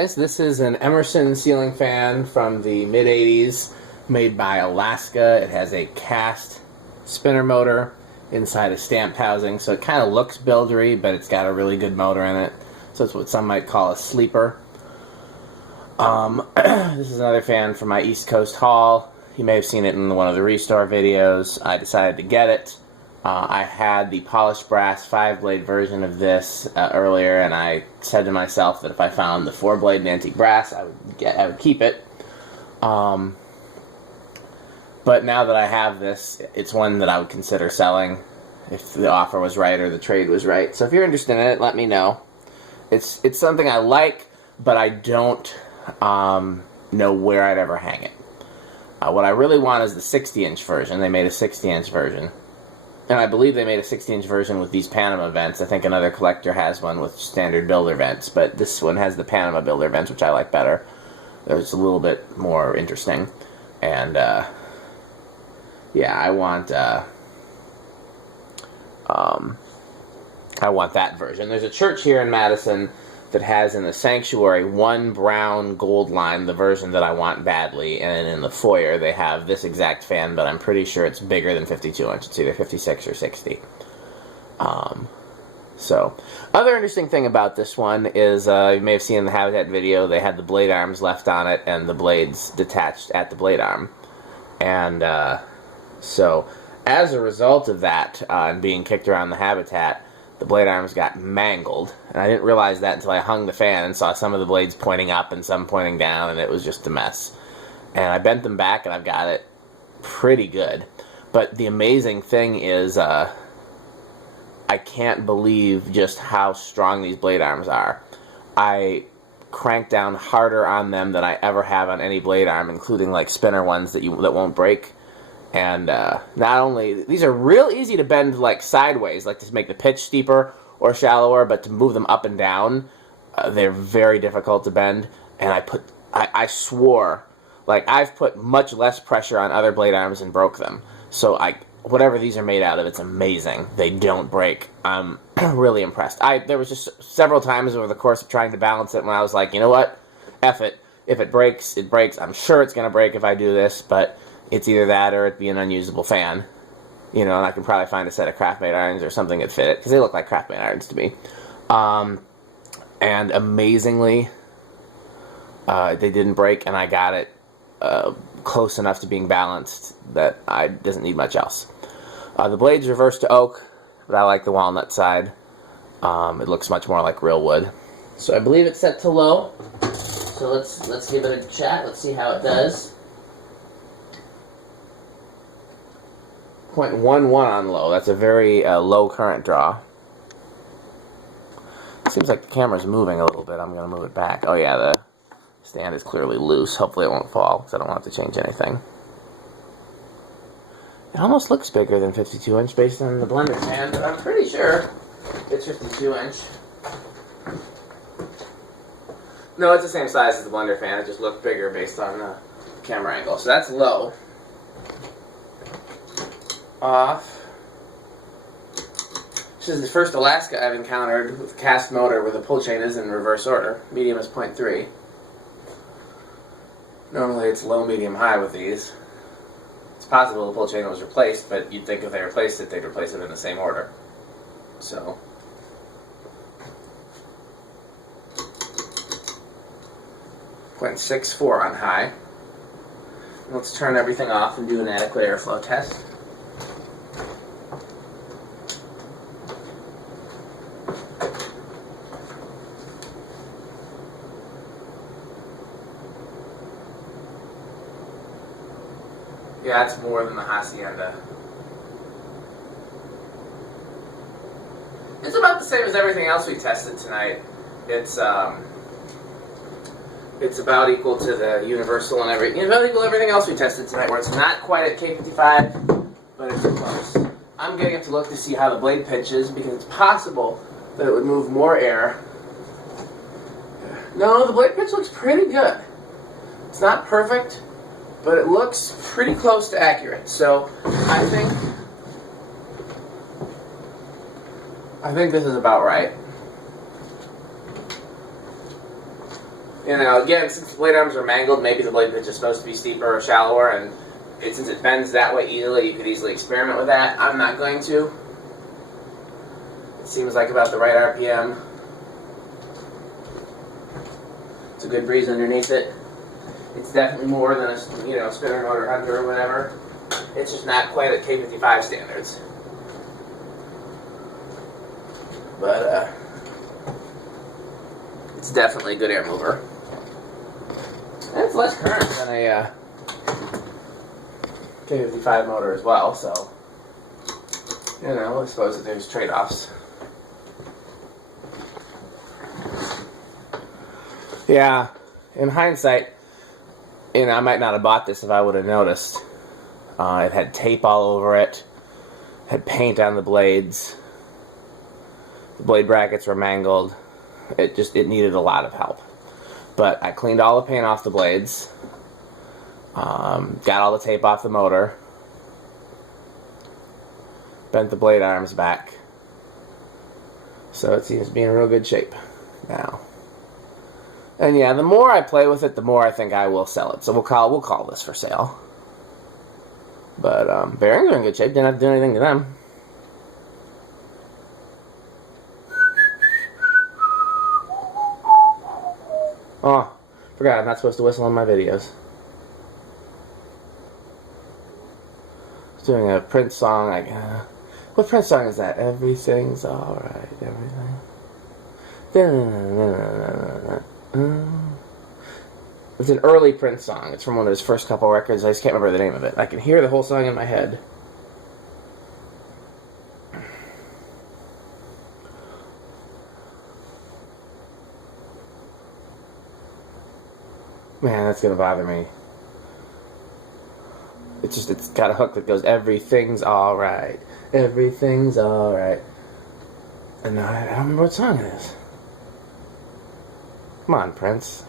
Guys, this is an Emerson ceiling fan from the mid-80s, made by Alaska. It has a cast spinner motor inside a stamped housing, so it kind of looks buildery, but it's got a really good motor in it. So it's what some might call a sleeper. This is another fan from my East Coast haul. You may have seen it in one of the restore videos. I decided to get it. I had the polished brass 5-blade version of this earlier, and I said to myself that if I found the 4-blade antique brass, I would keep it. But now that I have this, it's one that I would consider selling if the offer was right or the trade was right. So if you're interested in it, let me know. It's something I like, but I don't know where I'd ever hang it. What I really want is the 60-inch version. They made a 60-inch version. And I believe they made a 60-inch version with these Panama vents. I think another collector has one with standard builder vents, but this one has the Panama builder vents, which I like better. It's a little bit more interesting. And, yeah, I want that version. There's a church here in Madison that has in the sanctuary one brown gold line, the version that I want badly, and in the foyer they have this exact fan, but I'm pretty sure it's bigger than 52 inch. It's either 56 or 60. So, other interesting thing about this one is, you may have seen in the Habitat video, they had the blade arms left on it and the blades detached at the blade arm. And so, as a result of that, and being kicked around the Habitat, the blade arms got mangled, and I didn't realize that until I hung the fan and saw some of the blades pointing up and some pointing down, and it was just a mess. And I bent them back, and I've got it pretty good. But the amazing thing is, I can't believe just how strong these blade arms are. I crank down harder on them than I ever have on any blade arm, including like spinner ones that won't break. And not only, these are real easy to bend like sideways, like to make the pitch steeper or shallower, but to move them up and down, they're very difficult to bend. And I swore, like I've put much less pressure on other blade arms and broke them. So whatever these are made out of, it's amazing. They don't break. I'm really impressed. There was just several times over the course of trying to balance it when I was like, you know what, F it. If it breaks, it breaks. I'm sure it's going to break if I do this, but it's either that or it'd be an unusable fan. You know, and I can probably find a set of craft-made irons or something that fit it, because they look like craft-made irons to me. And amazingly, they didn't break, and I got it close enough to being balanced that it doesn't need much else. The blade's reversed to oak, but I like the walnut side. It looks much more like real wood. So I believe it's set to low. So let's give it a chat. Let's see how it does. 0.11 on low. That's a very low current draw. Seems like the camera's moving a little bit. I'm going to move it back. Oh yeah, the stand is clearly loose. Hopefully it won't fall, because I don't want to change anything. It almost looks bigger than 52 inch based on the blender fan, but I'm pretty sure it's 52 inch. No, it's the same size as the blender fan. It just looked bigger based on the camera angle. So that's low. Off. This is the first Alaska I've encountered with a cast motor where the pull chain is in reverse order. Medium is 0.3. Normally it's low, medium, high with these. It's possible the pull chain was replaced, but you'd think if they replaced it, they'd replace it in the same order. So, .64 on high. Let's turn everything off and do an adequate airflow test. Yeah, it's more than the Hacienda. It's about the same as everything else we tested tonight. It's about equal to the Universal and about equal to everything else we tested tonight, where it's not quite at K55, but it's close. I'm getting it to look to see how the blade pitches, because it's possible that it would move more air. No, the blade pitch looks pretty good. It's not perfect, but it looks pretty close to accurate. So I think this is about right. You know, again, since the blade arms are mangled, maybe the blade pitch is supposed to be steeper or shallower, and since it bends that way easily, you could easily experiment with that. I'm not going to. It seems like about the right RPM. It's a good breeze underneath it. It's definitely more than a, you know, spinner motor Hunter or whatever. It's just not quite at K55 standards. But it's definitely a good air mover. And it's less current than a K55 motor as well, so, you know, I suppose that there's trade-offs. Yeah, in hindsight, you know, I might not have bought this if I would have noticed. It had tape all over it, had paint on the blades, the blade brackets were mangled. It needed a lot of help. But I cleaned all the paint off the blades, got all the tape off the motor, bent the blade arms back, so it seems to be in real good shape now. And yeah, the more I play with it, the more I think I will sell it. So we'll call this for sale. But bearings are in good shape. Didn't have to do anything to them. Oh, forgot I'm not supposed to whistle on my videos. I was doing a Prince song. What Prince song is that? Everything's alright. Everything. It's an early Prince song. It's from one of his first couple records. I just can't remember the name of it. I can hear the whole song in my head. Man, that's gonna bother me. It's got a hook that goes, everything's alright. Everything's alright. And I don't remember what song it is. Come on, Prince.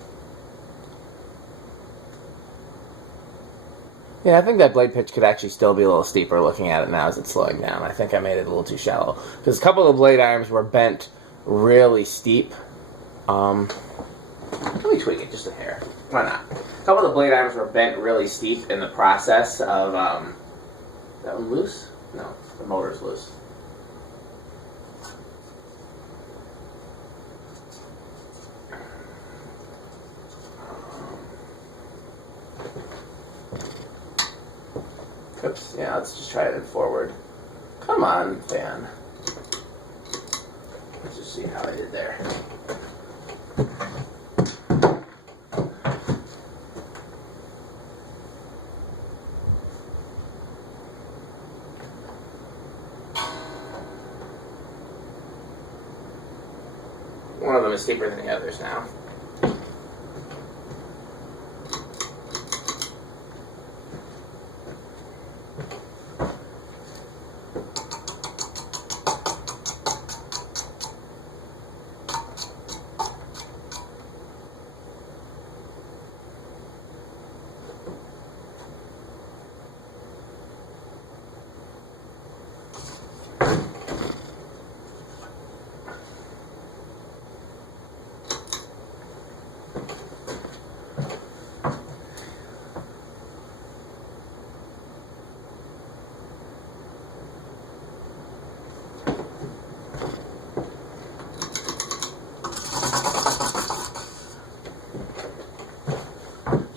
Yeah, I think that blade pitch could actually still be a little steeper looking at it now as it's slowing down. I think I made it a little too shallow. Because a couple of the blade arms were bent really steep. Let me tweak it just a hair. Why not? A couple of the blade arms were bent really steep in the process of, is that one loose? No, the motor's loose. Oops, yeah, let's just try it in forward. Come on, fan. Let's just see how I did there. One of them is steeper than the others now.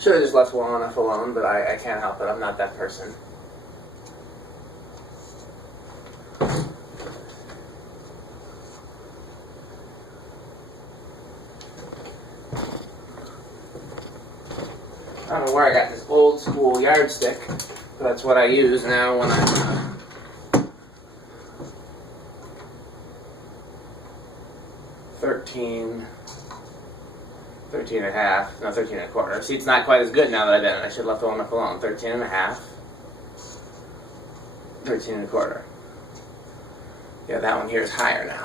Should have just left well enough alone, but I can't help it. I'm not that person. I don't know where I got this old school yardstick, but that's what I use now when I'm 13 and a half, no, 13 and a quarter. See, it's not quite as good now that I've done it. I should have left well enough alone. 13 and a half, 13 and a quarter. Yeah, that one here is higher now.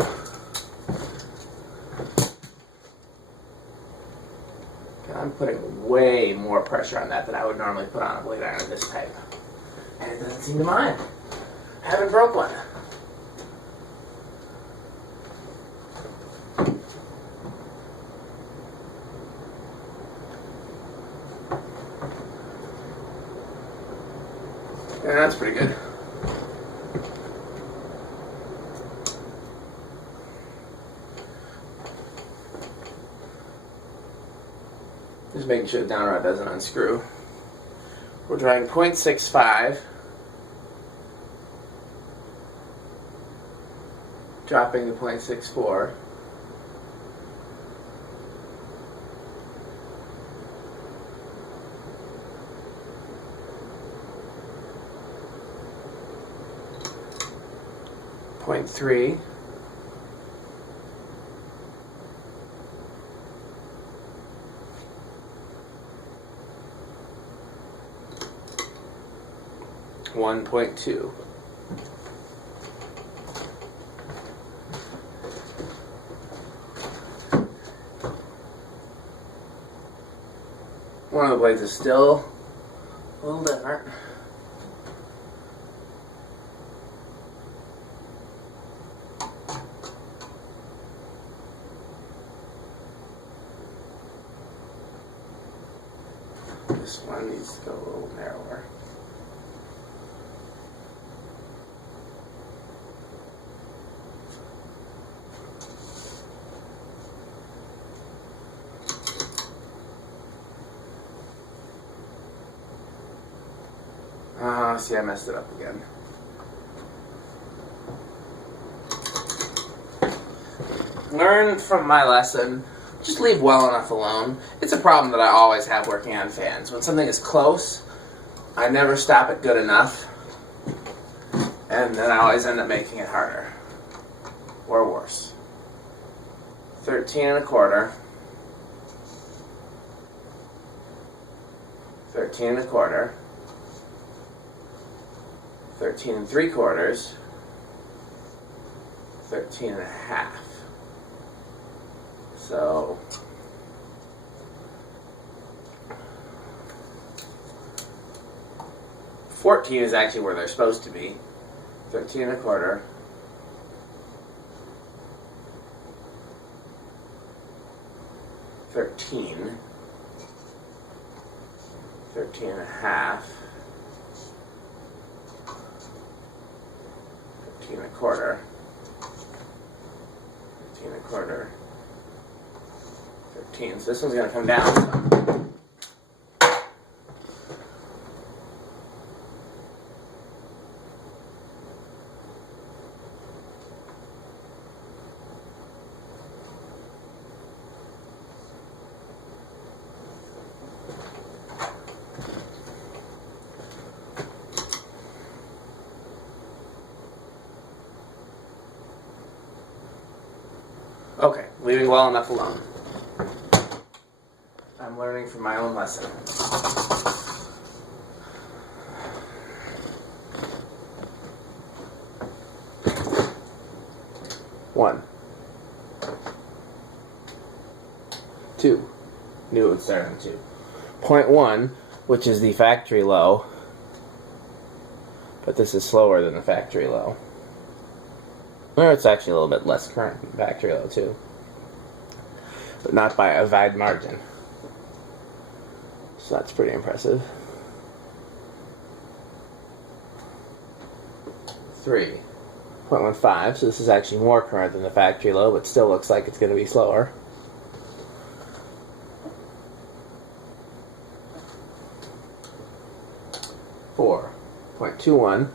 And I'm putting way more pressure on that than I would normally put on a blade iron of this type. And it doesn't seem to mind. I haven't broke one. Yeah, that's pretty good. Just making sure the down rod doesn't unscrew. We're drawing 0.65, dropping to 0.64. .3, $1.2. One of the blades is still a little different. This one needs to go a little narrower. See, I messed it up again. Learn from my lesson. Just leave well enough alone. It's a problem that I always have working on fans. When something is close, I never stop at good enough, and then I always end up making it harder. Or worse. 13 1/4. 13 1/4. 13 3/4. 13 1/2. So 14 is actually where they're supposed to be. 13 1/4. 13. 13 1/2. 13 1/4. 13 1/4. 13. So this one's going to come down. Okay, leaving well enough alone. I'm learning from my own lesson. One. 2. Knew it would start on 2. 0.1, which is the factory low, but this is slower than the factory low. Or it's actually a little bit less current than factory low too, but not by a wide margin. So that's pretty impressive. 3.15, so this is actually more current than the factory low, but still looks like it's going to be slower. 4.21.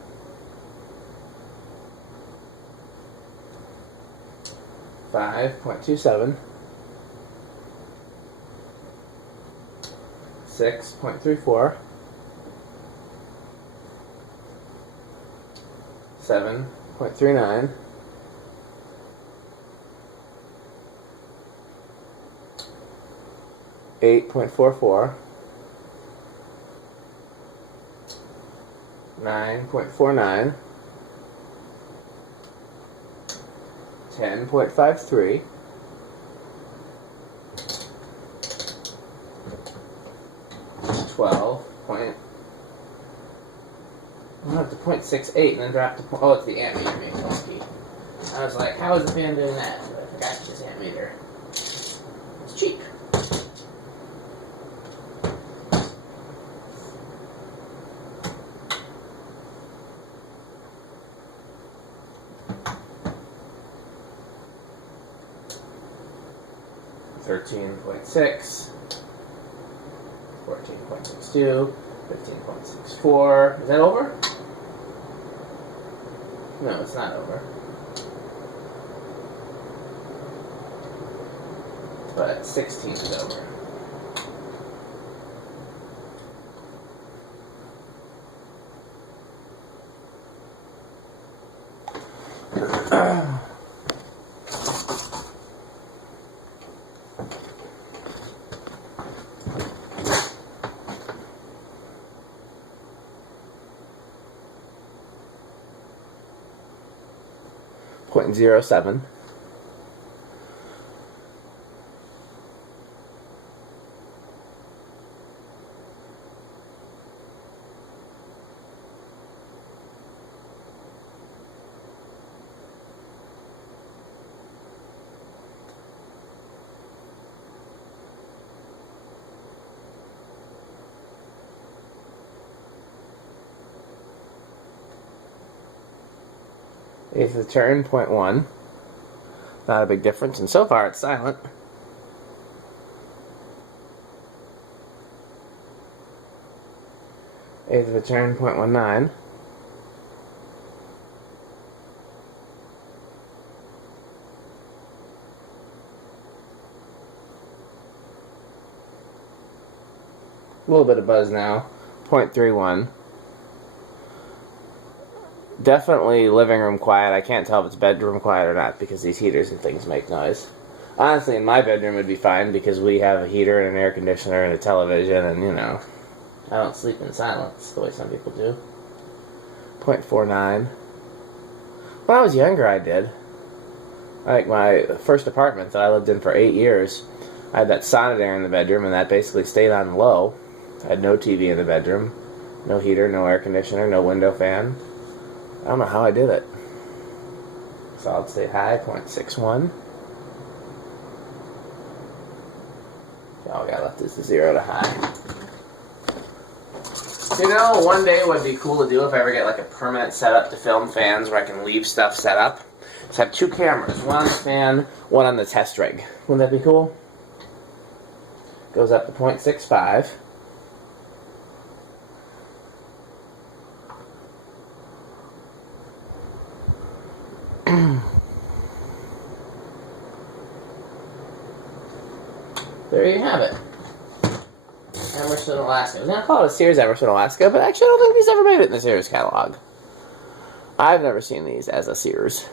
5.27. 6.34. 7.39. 8.44. 9.49. 10.53. 12. I'm up to 0.68 and then drop to oh, it's the ammeter being funky. I was like, how is the fan doing that? But I forgot it's just ammeter. It's cheap. 13.6, 14.62, 15.64. Is that over? No, it's not over. But 16 is over. .07. Eighth of the turn, 0.1. Not a big difference, and so far it's silent. Eighth of the turn, 0.19. A little bit of buzz now, 0.31. Definitely living room quiet. I can't tell if it's bedroom quiet or not because these heaters and things make noise. Honestly, in my bedroom it would be fine because we have a heater and an air conditioner and a television and, you know, I don't sleep in silence the way some people do. 0.49. When I was younger, I did. Like my first apartment that I lived in for 8 years, I had that Sonidair in the bedroom and that basically stayed on low. I had no TV in the bedroom, no heater, no air conditioner, no window fan. I don't know how I did it. Solid state high, 0.61. All we got left is the 0 to high. You know, one day would be cool to do if I ever get like a permanent setup to film fans where I can leave stuff set up. Just have 2 cameras, one on the fan, one on the test rig. Wouldn't that be cool? Goes up to 0.65. There you have it. Emerson, Alaska. I was going to call it a Sears Emerson, Alaska, but actually I don't think he's ever made it in the Sears catalog. I've never seen these as a Sears.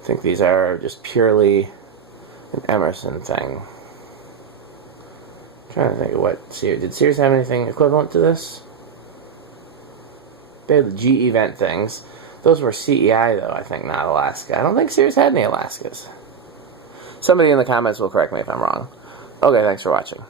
I think these are just purely an Emerson thing. I'm trying to think of what Sears... Did Sears have anything equivalent to this? They had the GE vent things. Those were CEI, though, I think, not Alaska. I don't think Sears had any Alaskas. Somebody in the comments will correct me if I'm wrong. Okay, thanks for watching.